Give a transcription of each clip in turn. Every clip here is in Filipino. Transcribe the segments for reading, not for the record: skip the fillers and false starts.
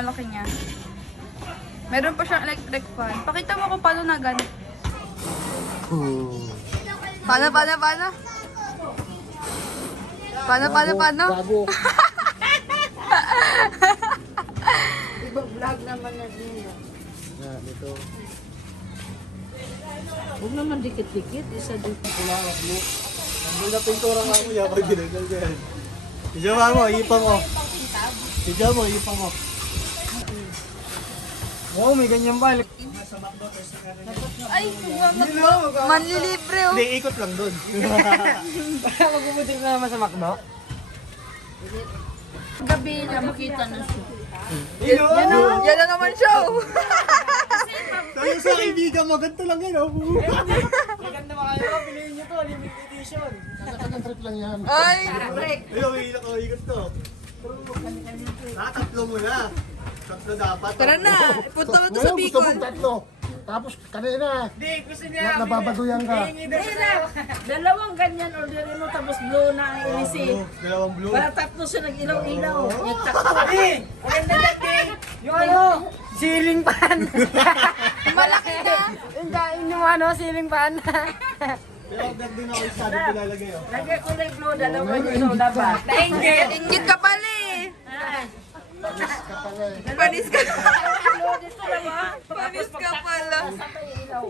malaki niya. Meron pa siyang electric fan. Pakita mo kung paano na ganun. Paano? Paano? Ibang vlog naman na niya. Yan, ito. Huwag naman dikit-dikit, isa dito. Wala ka mo. Nandun na pintura nga mo yan. Pag ginagal ko yan. Ijama mo, ipang mo. Ijama mo, ipang mo. Oo, may ganyan ba? Ay, manlilibre oh. Hindi, ikot lang doon. Baka magpupunta na naman sa McDo. Gabi na makita na siya. Yan na naman siya oh. Tayo sa kaibigan mo, ganito lang yan. Maganda ba kayo? Piliin nyo to, limited edition. Sasakang trip lang yan. Ay, Ayun, may ikot to. Tatlo mo na. Tatlo dapat. tara na. Punta mo to sa Gusto Bicol. mong tatlo. Tapos kanina, Hindi, gusto niya. nababaduyan ka. Dalawang ganyan orderin mo tapos blue na ang ilisi. Dalawang blue. Para tatlo siya nag-ilaw-ilaw. Nagtakto. Maganda lang yung ano, ceiling fan. Malaki na. Yung ano, ceiling fan. Pero agad din ako isa doon pilalagay. Lagay ko na yung blue, dalawa yung dapat. Nainggit. Ingit ka pala eh. Panis ka. Dito lang ha. Panis ka pala. Patay ilaw.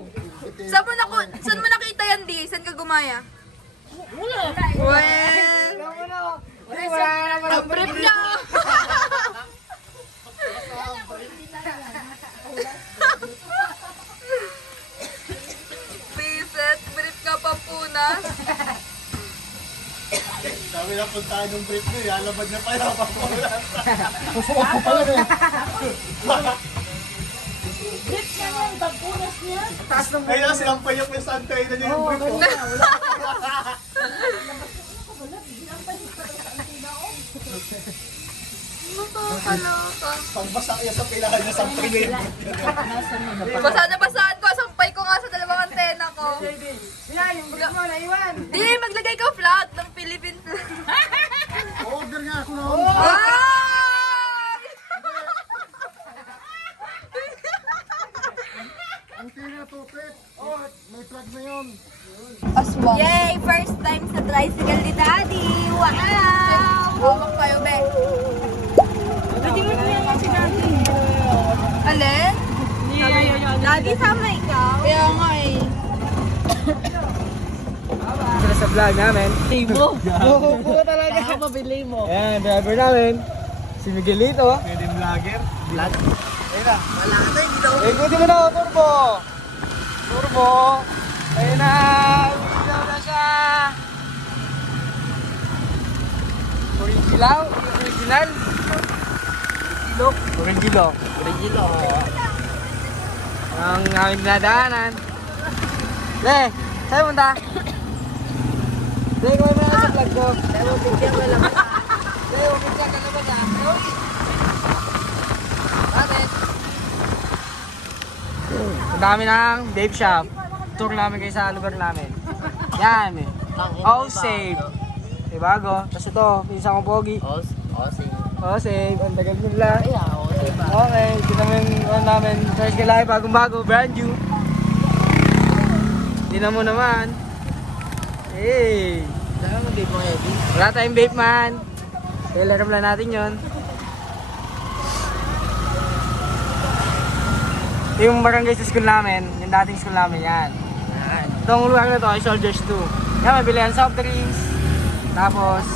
Saan mo nakita yan, Di? Saan ka gumaya? Wala. Well, ang brief niya. Reset, brief ka Pampunas. Sabi na puntahan yung break nyo, alabad na pa yung papulat. Susuot ko pala eh. Dip niya yan, pagpunas niya. Taas ng Ay, sinampay yung santay na niya yung break ko. Nakakaloka. Pagbasa niya sa pilahan niya, sampay na yun. Basa na basaan ko. Sampay ko nga sa dalawang antena ko. Yan, yung brief mo, naiwan. Di, maglagay ka flag ng Philippine flag. Order nga ako na. Ay! Ang tina to, Pet. May plug na yun. Aswang. Yay! First time sa tricycle ni Daddy! Wow! Hawak kayo, be. Pwede mo niya lang si Daddy. Alin? Daddy, sama ikaw? Kaya nga eh. Sila sa vlog namin. Mo. Oo talaga. Mabili mo. Ayan, driver namin. Si Miguelito. Pwede vlogger. Vlog. Ayun na. Wala ka tayo dito. Ikutin mo na ako, Turbo. Turbo. Ayun na. Ulilaw na siya. Original? Original? Original. Original. Ang aming dinadaanan. Le, sa'yo punta? Le, kumain mo na sa vlog ko. Le, picture ka lang. Le, picture ka lang ba na? Bakit? Ang dami ng vape shop. Tour namin kayo sa lugar namin. Yan. All safe. Eh, bago. Tapos ito, pinsan kong pogi. All safe. Ang tagal nila. Okay, kita mo yung ano namin. Search ka live, bagong-bago, brand new. Hindi na mo naman. Hey! Wala tayong vape man. Kaya laram lang natin yun. Ito yung barangay sa school namin, yung dating school namin, yan. Itong lugar na to ay Soldiers 2. Yan, mabili yan soft drinks. Tapos,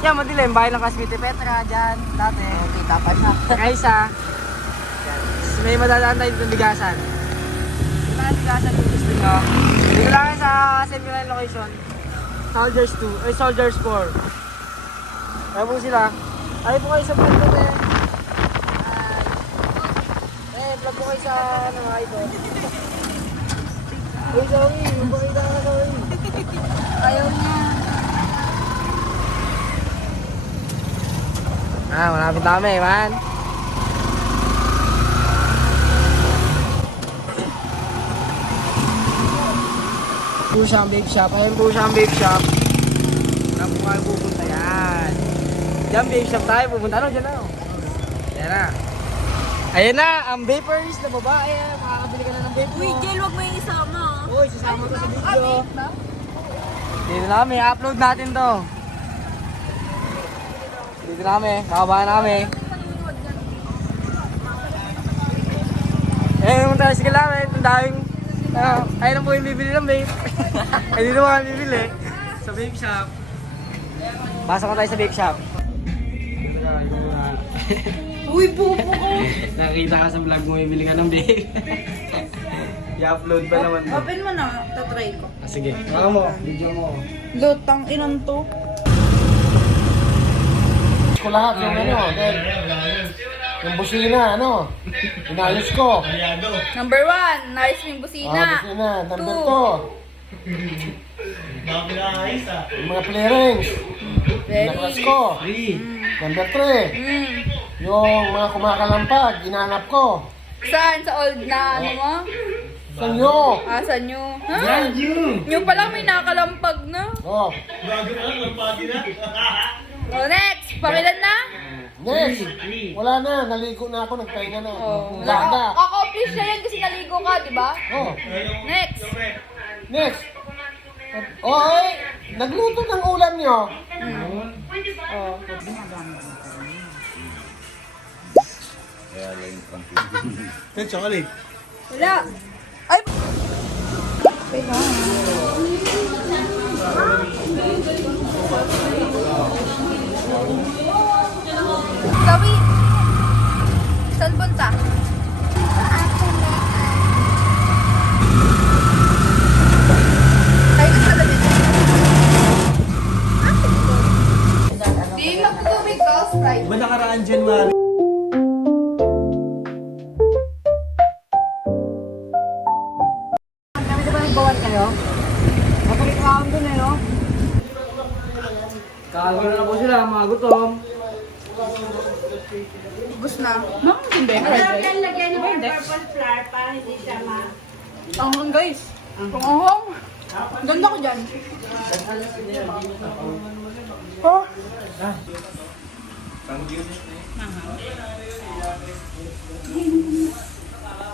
yan, madilim, bahay ng Casmite Petra, dyan, dati. Kita pa siya. Kaisa. Tapos may madadaan tayo dito ng bigasan. Yung mga bigasan kung gusto nyo. Hindi ko lang sa send ko lang yung location. Soldiers 2, ay Soldiers 4. Kaya po sila. Ay po kayo sa vlog ko eh. Vlog po kayo sa ano mga idol. Uy, sorry, yung bakita ka sorry. Ayaw niya. Malapit kami, man. Po siyang vape shop. Ayun po siyang vape shop. Saan po kayo pupunta yan? Diyan vape shop tayo pupunta. Ano, dyan na. Yan na. Ayan na, ang vapors na babae. Makakabili ka na ng vapor. Uy, Jel, wag mo yung isama. Uy, sasama ko sa video. Dito na kami, upload natin to. Dito na kami, kakabahan na kami. Ayan naman tayo sige namin, ang daming... ayun na po yung bibili ng vape. Ay, dito mga bibili. Sa vape shop. Pasok na tayo sa vape shop. Uy, bubo ko. Nakita ka sa vlog mo, bibili ka ng vape. I-upload pa naman to. Open mo na, tatry ko. Sige, baka mo, video mo. Lutang inan to. Ko lahat yung then, yung busina, inayos ko. Number 1, nice yung busina. Busina. Number 2, Mga pinaayos yung mga play-rings. Pinaklas ko. Number 3, Mm. yung mga kumakalampag, inanap ko. Saan? Sa old na ano mo? Sa inyo. Ah, sa new. Ha? New pa lang may nakalampag na. Oh, Oh, next! Pakilan na? next. Wala na, naligo na ako, nagpahinga na. Oh. Ganda. Accomplish na yan kasi naligo ka, di ba? Oh, Next! next. Oh, ay, nagluto ng ulam nyo. Oh. Ten chocolate. Wala. Ay! Wait lang. Gawi! Saan punta? Ay, nasa labit. Di magtubig ka, Sprite. Ba nakaraan January? Kami diba nagbawan kayo? Matulit-kaon dun eh, no? Kakagulo na po sila, mga gutom. Ubus na. Bakit hindi? Lagyan mo yung purple flower para hindi siya Anghang guys. Ang anghang. Ganda ko dyan. Oh.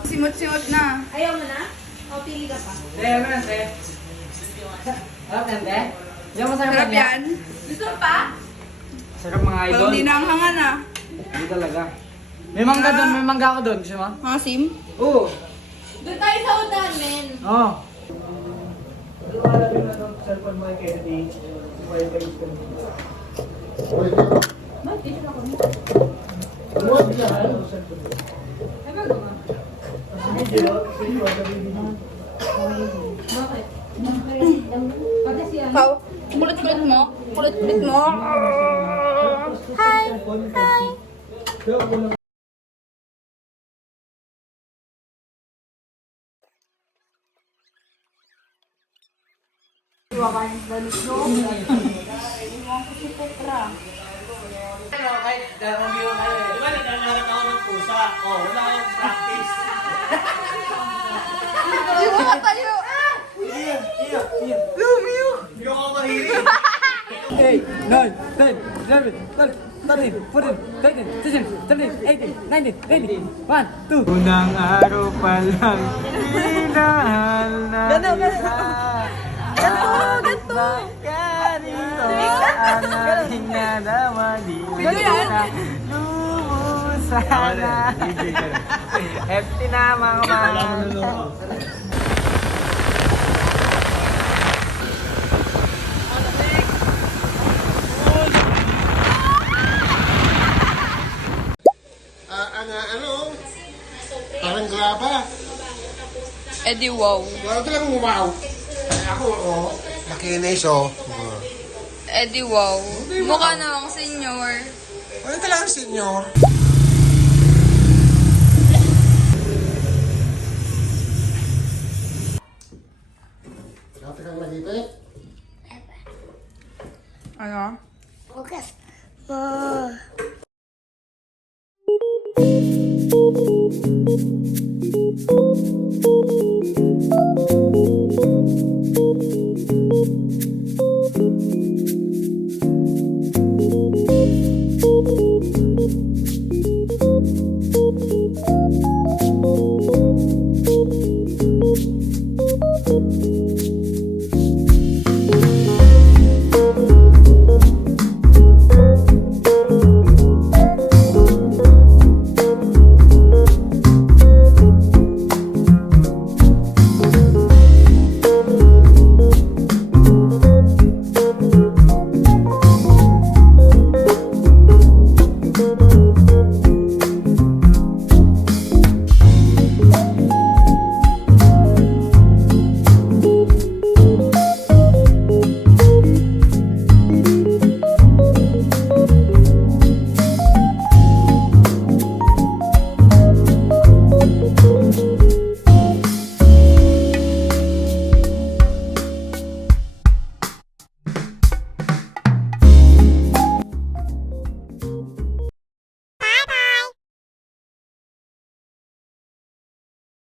Simot-simot na. Ayaw mo na? O, pili ka pa. Hindi, meron, te. Sarap yan, te. Hindi mo sarap Sarap yan. Gusto mo pa? Sarap mga idol. Parang di na ang hangan ah. Hindi talaga. May mangga doon, may mangga ako doon. Gusto mo? Mga sim. Oo. Doon tayo sa unahan, men. Oo. Ikaw, kulit-kulit mo. Kulit-kulit mo. Hi! Hi! Di mo matayo. Eight, nine, 10, 11, 12, 13, 14, 15, 16, 17, 18, 19, 20, 1, 2. Unang araw pa lang, minahal na kita. Ganto! Ganito ang ating nadama, di na lumusan na. Hefty na mga mga. Parang graba. Eh di wow. Wala talagang wow. Ay, ako, makinis, Eh di wow. Mukha namang senior. Ano talagang senyor? Dati kang nagipit? Ano? Focus.